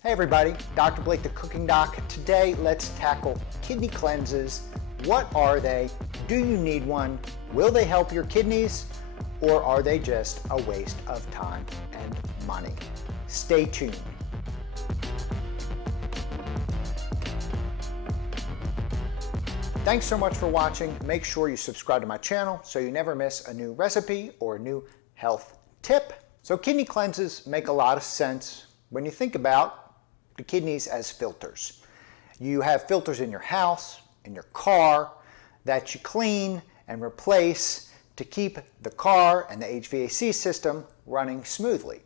Hey everybody, Dr. Blake the Cooking Doc. Today let's tackle kidney cleanses. What are they? Do you need one? Will they help your kidneys? Or are they just a waste of time and money? Stay tuned. Thanks so much for watching. Make sure you subscribe to my channel so you never miss a new recipe or a new health tip. So kidney cleanses make a lot of sense when you think about the kidneys as filters. You have filters in your house, in your car, that you clean and replace to keep the car and the HVAC system running smoothly.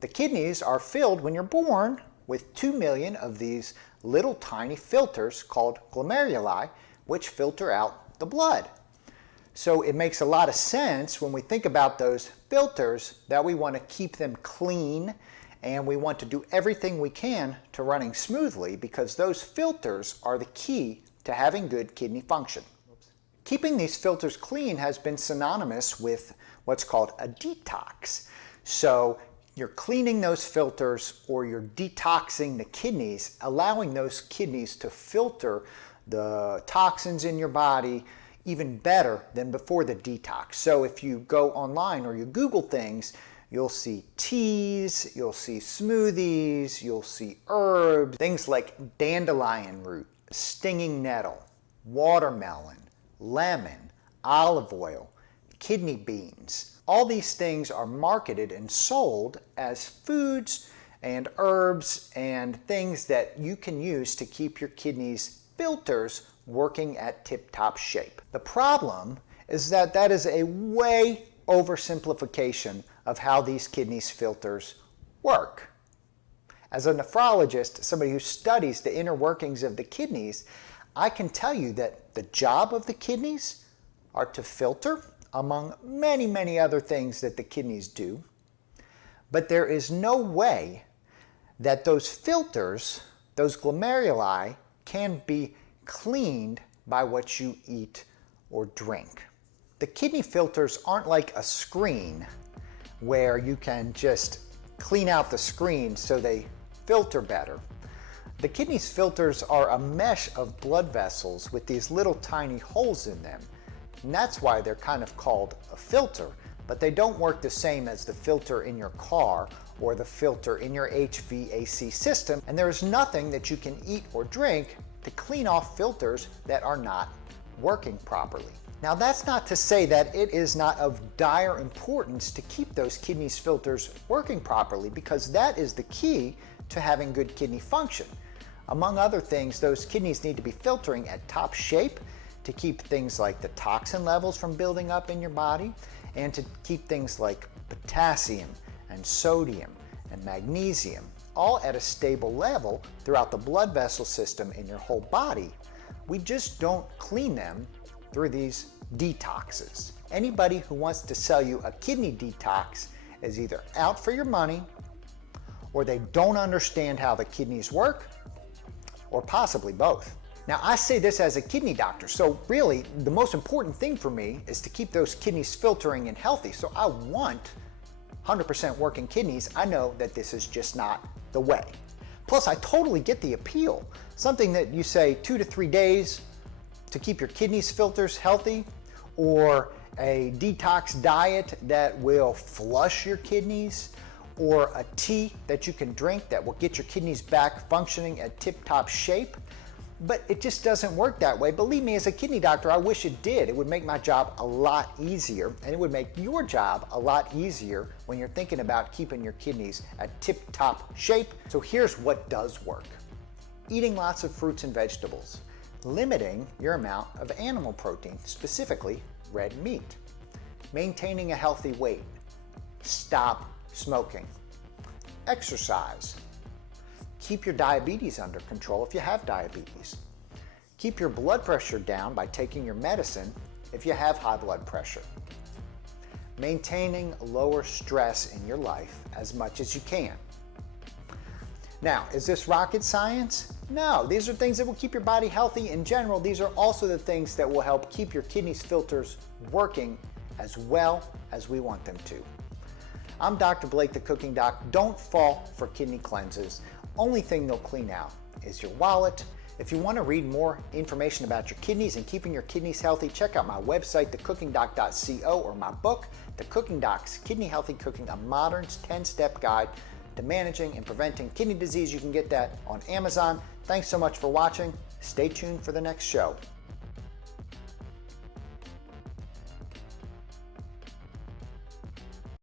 The kidneys are filled when you're born with 2 million of these little tiny filters called glomeruli, which filter out the blood. So it makes a lot of sense when we think about those filters that we want to keep them clean, and we want to do everything we can to running smoothly because those filters are the key to having good kidney function. Keeping these filters clean has been synonymous with what's called a detox. So you're cleaning those filters or you're detoxing the kidneys, allowing those kidneys to filter the toxins in your body even better than before the detox. So if you go online or you Google things, you'll see teas, you'll see smoothies, you'll see herbs, things like dandelion root, stinging nettle, watermelon, lemon, olive oil, kidney beans. All these things are marketed and sold as foods and herbs and things that you can use to keep your kidneys filters working at tip-top shape. The problem is that that is a way oversimplification of how these kidneys filters work. As a nephrologist, somebody who studies the inner workings of the kidneys, I can tell you that the job of the kidneys are to filter, among many, many other things that the kidneys do. But there is no way that those filters, those glomeruli, can be cleaned by what you eat or drink. The kidney filters aren't like a screen where you can just clean out the screen so they filter better. The kidneys filters are a mesh of blood vessels with these little tiny holes in them. And that's why they're kind of called a filter, but they don't work the same as the filter in your car or the filter in your HVAC system. And there is nothing that you can eat or drink to clean off filters that are not working properly. Now that's not to say that it is not of dire importance to keep those kidneys filters working properly, because that is the key to having good kidney function. Among other things, those kidneys need to be filtering at top shape to keep things like the toxin levels from building up in your body, and to keep things like potassium and sodium and magnesium all at a stable level throughout the blood vessel system in your whole body. We just don't clean them through these detoxes. Anybody who wants to sell you a kidney detox is either out for your money, or they don't understand how the kidneys work, or possibly both. Now I say this as a kidney doctor, so really the most important thing for me is to keep those kidneys filtering and healthy. So I want 100% working kidneys. I know that this is just not the way. Plus I totally get the appeal. Something that you say 2 to 3 days to keep your kidneys filters healthy, or a detox diet that will flush your kidneys, or a tea that you can drink that will get your kidneys back functioning at tip-top shape. But it just doesn't work that way. Believe me, as a kidney doctor, I wish it did. It would make my job a lot easier, and it would make your job a lot easier when you're thinking about keeping your kidneys at tip-top shape. So here's what does work. Eating lots of fruits and vegetables. Limiting your amount of animal protein, specifically red meat. Maintaining a healthy weight. Stop smoking. Exercise. Keep your diabetes under control if you have diabetes. Keep your blood pressure down by taking your medicine if you have high blood pressure. Maintaining lower stress in your life as much as you can. Now, is this rocket science? No, these are things that will keep your body healthy in general. These are also the things that will help keep your kidneys filters working as well as we want them to. I'm Dr. Blake the Cooking Doc. Don't fall for kidney cleanses. only thing they'll clean out is your wallet. If you want to read more information about your kidneys and keeping your kidneys healthy, check out my website, thecookingdoc.co, or my book, The Cooking Doc's Kidney Healthy Cooking, a modern 10-step guide to managing and preventing kidney disease. You can get that on Amazon. Thanks so much for watching. Stay tuned for the next show.